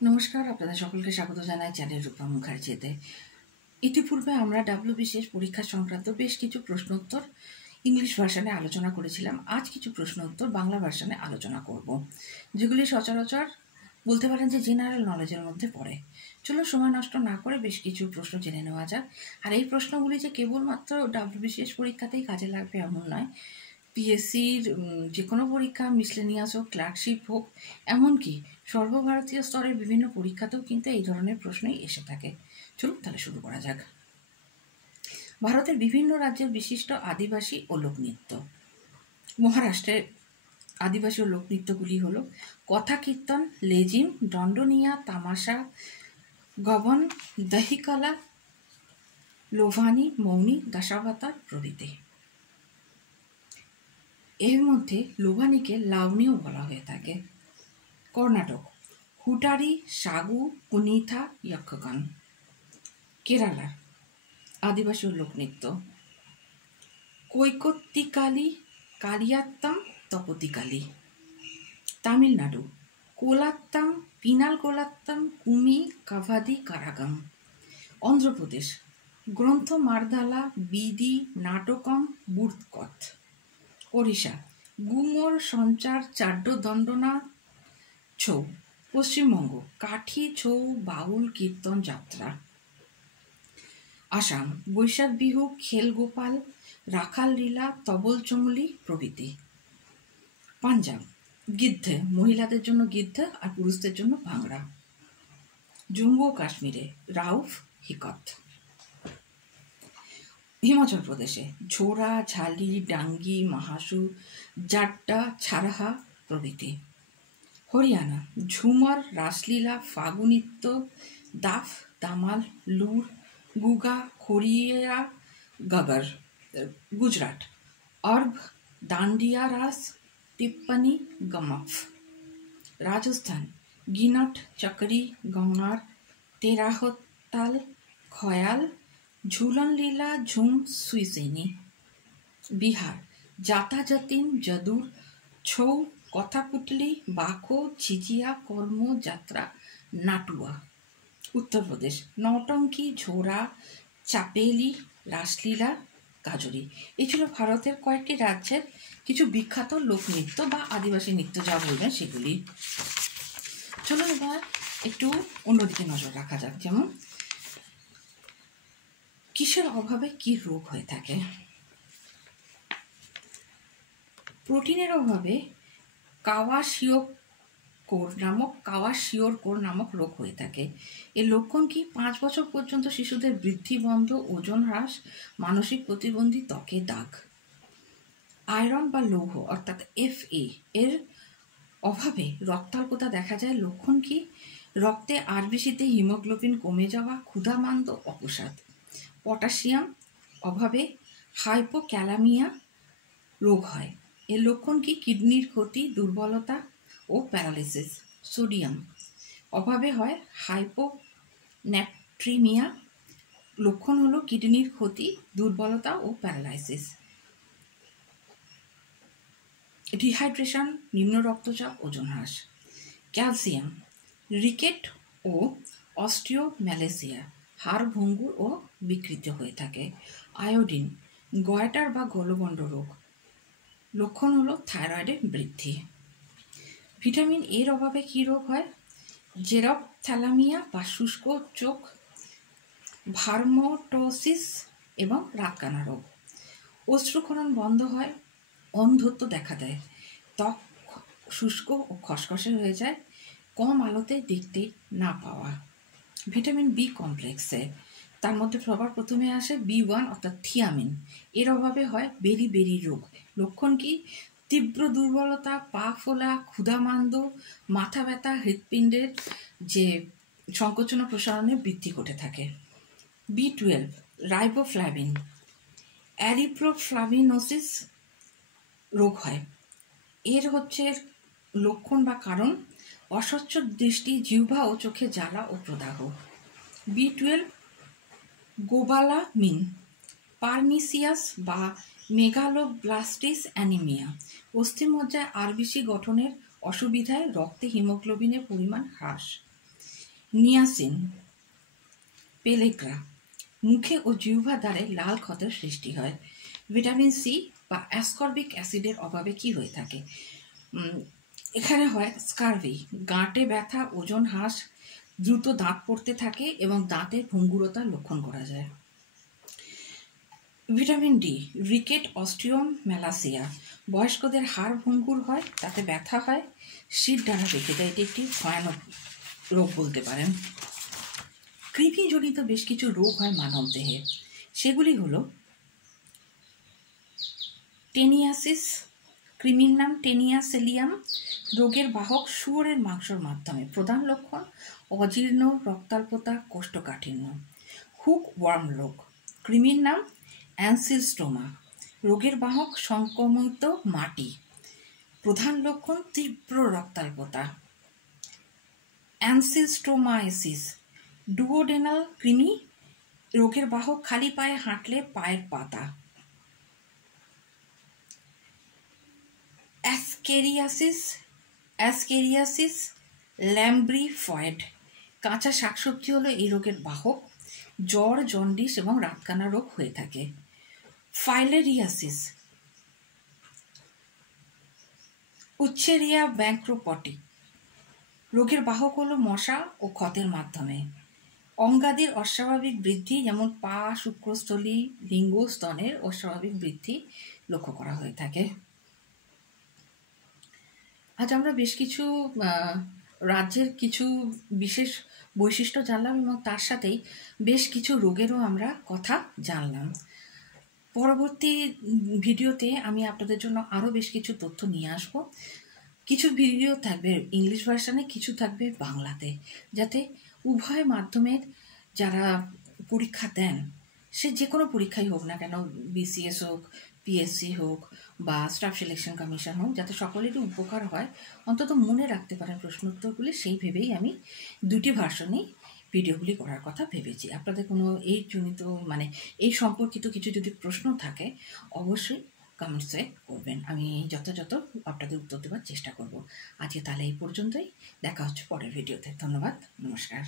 নমস্কার, আপনাদের সকলকে স্বাগত জানাই চ্যানেল রূপা মুখার্জিতে। ইতিপূর্বে আমরা WBCS পরীক্ষা সংক্রান্ত বেশ কিছু প্রশ্নোত্তর ইংলিশ ভার্সনে আলোচনা করেছিলাম। আজ কিছু প্রশ্নোত্তর বাংলা ভার্সনে আলোচনা করব, যেগুলি সচরাচর বলতে পারেন যে জেনারেল নলেজের মধ্যে পড়ে। চলো সময় নষ্ট না করে বেশ কিছু প্রশ্ন জেনে নেওয়া যাক। আর এই প্রশ্নগুলি যে কেবলমাত্র WBCS পরীক্ষাতেই কাজে লাগবে এমন নয়, পিএসসির যে কোনো পরীক্ষা, মিসলেনিয়াস হোক, ক্লার্কশিপ হোক, এমনকি সর্বভারতীয় স্তরের বিভিন্ন পরীক্ষাতেও কিন্তু এই ধরনের প্রশ্নই এসে থাকে। চলুন তাহলে শুরু করা যাক। ভারতের বিভিন্ন রাজ্যের বিশিষ্ট আদিবাসী ও লোকনৃত্য। মহারাষ্ট্রের আদিবাসী ও লোকনৃত্যগুলি হল কথা কীর্তন, লেজিম, দণ্ডনিয়া, তামাশা, গবন, দহিকলা, লোভানি, মৌনি, দশাবতার প্রভৃতি। এর মধ্যে লোভানিকে লাউনিও বলা হয়ে থাকে। কর্ণাটক হুটারি, সাগু, কুনিথা, যক্ষগান। কেরালার আদিবাসী লোকনৃত্য কৈকত্তিকালি, কালিয়াত্তম, তপতিকালি। তামিলনাড়ু কোলাত্তম, পিনাল কোলাত্তম, কুমি, কাভাদি, কারাগাম। অন্ধ্রপ্রদেশ গ্রন্থ মারধালা, বিদি, নাটকম, বুর্তকথ। ওড়িশা গুমোর, সঞ্চার, চাড্ড, দণ্ডনা, ছৌ। পশ্চিমবঙ্গ কাঠি, ছৌ, বাউল, কীর্তন, যাত্রা। আসাম বৈশাখ বিহু, খেল গোপাল, রাখাল লীলা, তবল চমলি প্রভৃতি। পাঞ্জাব গিদ্ধে, মহিলাদের জন্য গিদ্ধে আর পুরুষদের জন্য ভাংড়া। জম্মু ও কাশ্মীরে রাউফ, হিকত। হিমাচল প্রদেশে ঝোরা, ঝালি, ডাঙ্গি, মাহাসু, জাট্টা, ছারহা প্রভৃতি। হরিয়ানা ঝুমর, রাসলীলা, ফাগুনিত্য, দাফ, দামাল, লুর, গুগা, খড়িয়া, গাগর। গুজরাট অর্ঘ, ডান্ডিয়া রাস, টিপ্পনি, গমফ। রাজস্থান গিনট, চকরি, গঙ্গার, তেরাহতাল, খয়াল, ঝুলন লীলা, ঝুম, সুইসেনি। বিহার জাতা, যতীন, যদুর, ছৌ, কথাপুটলি, বাখো, ঝিঝিয়া, কর্ম, যাত্রা, নাটুয়া। উত্তরপ্রদেশ নৌটঙ্কি, ঝোরা, চাপেলি, রাসলীলা, কাজরি। এই ছিল ভারতের কয়েকটি রাজ্যের কিছু বিখ্যাত লোকনৃত্য বা আদিবাসী নৃত্য, যা বলবেন সেগুলি। চলো এবার একটু অন্যদিকে নজর রাখা যাক। যেমন কিসের অভাবে কি রোগ হয়ে থাকে? প্রোটিনের অভাবে কাওয়াশিওর নামক রোগ হয়ে থাকে। এর লক্ষণ কি? 5 বছর পর্যন্ত শিশুদের বৃদ্ধি বন্ধ, ওজন হ্রাস, মানসিক প্রতিবন্ধী, ত্বকে দাগ। আয়রন বা লৌহ অর্থাৎ Fa এর অভাবে রক্তাল্পতা দেখা যায়। লক্ষণ কি? রক্তে আরবিসিতে হিমোগ্লোবিন কমে যাওয়া, ক্ষুধামান্দ, অবসাদ। পটাশিয়াম অভাবে হাইপোক্যালামিয়া রোগ হয়। এর লক্ষণ কি? কিডনির ক্ষতি, দুর্বলতা ও প্যারালিসিস। সোডিয়াম অভাবে হয় হাইপোন্যাট্রিমিয়া। লক্ষণ হলো কিডনির ক্ষতি, দুর্বলতা ও প্যারালাইসিস। ডিহাইড্রেশন, নিম্ন রক্তচাপ, ওজন হ্রাস। ক্যালসিয়াম রিকেট ও অস্টিওম্যালেসিয়া, হাড় ভঙ্গুর ও বিকৃত হয়ে থাকে। আয়োডিন গয়টার বা গলগণ্ড রোগ। লক্ষণ হলো থাইরয়েডের বৃদ্ধি। ভিটামিন এর অভাবে কি রোগ হয়? জেরপ্থ্যালামিয়া বা শুষ্ক চোখ, ভার্মোটোসিস এবং রাতকানা রোগ। অশ্রুক্ষরণ বন্ধ হয়, অন্ধত্ব দেখা দেয়, ত্বক শুষ্ক ও খসখসে হয়ে যায়, কম আলোতে দেখতে না পাওয়া। ভিটামিন বি কমপ্লেক্সে তার মধ্যে সবার প্রথমে আসে B1 অর্থাৎ থিয়ামিন। এর অভাবে হয় বেরি রোগ। লক্ষণ কি? তীব্র দুর্বলতা, পা ফোলা, ক্ষুধামান্দ, মাথা ব্যথা, হৃৎপিণ্ডের যে সংকোচন প্রসারণে বৃদ্ধি ঘটে থাকে। B12 রাইবোফ্লাভিন, অ্যারিথ্রোফ্লাভিনোসিস রোগ হয়। এর লক্ষণ বা কারণ অস্বচ্ছ দৃষ্টি, জিহ্বা ও চোখে জ্বালা ও প্রদাহ। B12 গোবালামিন, পারনিসিয়াস বা মেগালোব্লাস্টিস অ্যানিমিয়া, অস্থিমজ্জায় আরবিসি গঠনের অসুবিধায় রক্তে হিমোগ্লোবিনের পরিমাণ হ্রাস। নিয়াসিন, পেলেগ্রা, মুখে ও জিহ্বা দ্বারে লাল ক্ষতের সৃষ্টি হয়। ভিটামিন সি বা অ্যাসকর্বিক অ্যাসিডের অভাবে কি হয়ে থাকে? এখানে হয় স্কারভি, গাঁটে ব্যথা, ওজন হ্রাস, দ্রুত দাঁত পড়তে থাকে এবং দাঁতের ভঙ্গুরতার লক্ষণ করা যায়। ভিটামিন ডি, রিকেট অস্টিওম ম্যালাসিয়া, বয়স্কদের হাড় ভঙ্গুর হয়, তাতে ব্যথা হয়, শীত দ্বারা রেখে দেয়। এটি একটি ভয়ানক রোগ বলতে পারেন। কৃমিজনিত বেশ কিছু রোগ হয় মানব দেহে, সেগুলি হলো টেনিয়াসিস, কৃমির নাম টেনিয়াসেলিয়াম, রোগের বাহক শুয়োরের মাংসের মাধ্যমে। প্রধান লক্ষণ অজীর্ণ, রক্তাল্পতা, কোষ্ঠকাঠিন্য। হুক ওয়ার্ম রোগ, কৃমির নাম অ্যানসিলস্টোমা, রোগের বাহক সংক্রমিত মাটি। প্রধান লক্ষণ তীব্র রক্তাল্পতা। অ্যানসিলস্টোমাইসিস, ডুওডেনাল কৃমি, রোগের বাহক খালি পায়ে হাঁটলে পায়ের পাতা। অ্যাসকেরিয়াসিস ল্যাম্ব্রিফয়েড, কাঁচা শাকসবজি হলো এই রোগের বাহক। জ্বর, জন্ডিস এবং রাতকানা রোগ হয়ে থাকে। ফাইলেরিয়াসিস, উচ্ছেরিয়া ব্যাংক্রোপটি, রোগের বাহক হলো মশা ও ক্ষতের মাধ্যমে। অঙ্গাদির অস্বাভাবিক বৃদ্ধি, যেমন পা, শুক্রস্থলী, লিঙ্গ, স্তনের অস্বাভাবিক বৃদ্ধি লক্ষ্য করা হয়ে থাকে। আজ আমরা বেশ কিছু রাজ্যের কিছু বিশেষ বৈশিষ্ট্য জানলাম এবং তার সাথেই বেশ কিছু রোগেরও আমরা কথা জানলাম। পরবর্তী ভিডিওতে আমি আপনাদের জন্য আরও বেশ কিছু তথ্য নিয়ে আসব। কিছু ভিডিও থাকবে ইংলিশ ভার্সানে, কিছু থাকবে বাংলাতে, যাতে উভয় মাধ্যমের যারা পরীক্ষা দেন, সে যে কোনো পরীক্ষাই হোক না কেন, বিসিএস হোক, পিএসসি হোক বা স্টাফ সিলেকশন কমিশন হোক, যাতে সকলেরই উপকার হয়, অন্তত মনে রাখতে পারেন প্রশ্ন উত্তরগুলি, সেই ভেবেই আমি দুটি ভার্সনেই ভিডিওগুলি করার কথা ভেবেছি। আপনাদের কোনো এই জনিত এই সম্পর্কিত কিছু যদি প্রশ্ন থাকে অবশ্যই কমেন্টসে করবেন, আমি যথাযথ আপনাদের উত্তর দেওয়ার চেষ্টা করব। আজকে তাহলে এই পর্যন্তই, দেখা হচ্ছে পরের ভিডিওতে। ধন্যবাদ, নমস্কার।